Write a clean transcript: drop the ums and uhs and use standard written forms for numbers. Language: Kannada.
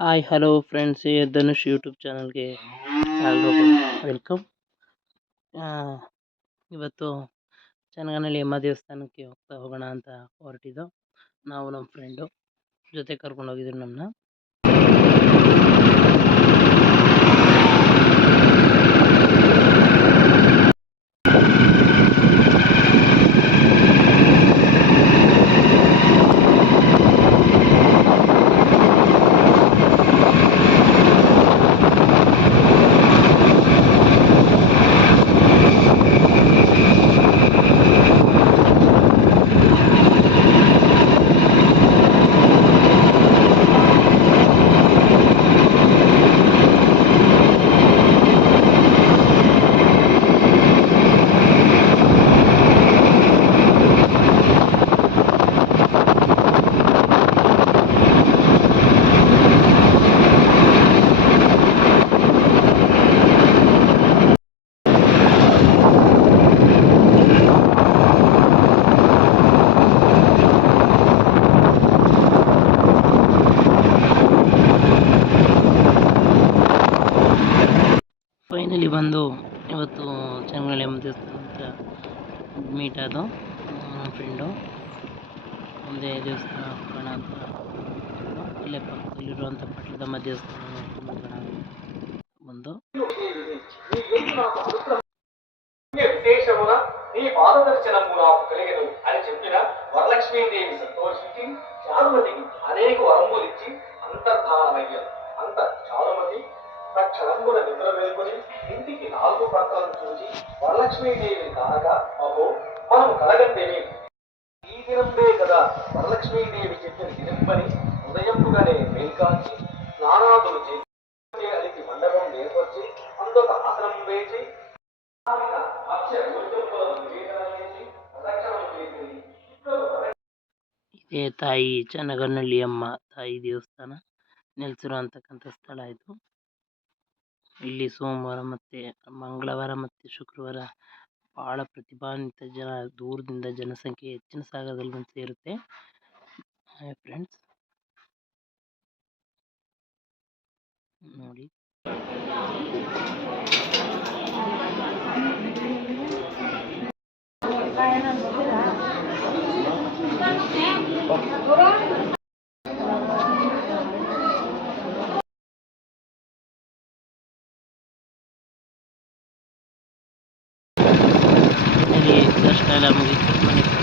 Hi hello friends, Dhanush YouTube ಚಾನಲ್ಗೆ ಎಲ್ರಿಗೂ ವೆಲ್ಕಮ್. ಇವತ್ತು ಚನ್ನಗನಹಳ್ಳಿ ಅಮ್ಮ ದೇವಸ್ಥಾನಕ್ಕೆ ಹೋಗೋಣ ಅಂತ ಹೊರಟಿದ್ದು. ನಾವು ನಮ್ಮ ಫ್ರೆಂಡು ಜೊತೆ ಕರ್ಕೊಂಡು ಹೋಗಿದ್ರು ನಮ್ಮನ್ನ. ಫೈನಲಿ ಬಂದು ಇವತ್ತು ಚನ್ನಗನಹಳ್ಳಿ ಅಮ್ಮ ದೇವಸ್ಥಾನ ಹತ್ರ ಮೀಟ್ ಆದೋ ನಮ್ಮ ಫ್ರೆಂಡು. ಒಂದೇ ದೇವಸ್ಥಾನ ಹೋಗೋಣ ಅಂತ ಇಲ್ಲೇ ಪಕ್ಕದಲ್ಲಿರುವಂಥ ಪಟ್ಟದಮ್ಮ ದೇವಸ್ಥಾನ ನೋಡ್ಕೊಂಡು ಹೋಗೋಣ ಬಂದು. విశేషమున నీ పాదదర్శనము నాకు కలిగను అని చెప్పిన వరలక్ష్మీదేవి సంతోషించి చారుమతికి అనేక వరములిచ్చి అంతర్ధానమయ్యారు. చారుమతి తక్షణమున నిద్ర వేలుకొని ఇంటికి 4 ప్రక్కలను చూసి వరలక్ష్మీదేవిని కానగా అహో మనము కలగంటేనే ఈ దినంబే కదా వరలక్ష్మీదేవి చెప్పిన దినంబని ఉదయంపుగానే మేల్కాల్చి స్నానాదులు చేసి అలికి మండపం ఏర్పరిచి అందొక ఆసనం వేసి ಇದೇ ತಾಯಿ ಚನ್ನಗನಹಳ್ಳಿ ಅಮ್ಮ ತಾಯಿ ದೇವಸ್ಥಾನ ನೆಲೆಸಿರೋ ಅಂತಕ್ಕಂಥ ಸ್ಥಳ ಇದು. ಇಲ್ಲಿ ಸೋಮವಾರ ಮತ್ತು ಮಂಗಳವಾರ ಮತ್ತು ಶುಕ್ರವಾರ ಭಾಳ ಪ್ರತಿಭಾನ್ವಿತ ಜನ, ದೂರದಿಂದ ಜನಸಂಖ್ಯೆ ಹೆಚ್ಚಿನ ಸಾಗರದಲ್ಲಿ ಬಂದು ಸೇರುತ್ತೆ. ಫ್ರೆಂಡ್ಸ್ ನೋಡಿ, ದರ್ಶನ ಎಲ್ಲ ಮುಗಿಸ್ಬಿಟ್ಟು ಮನೆಗೆ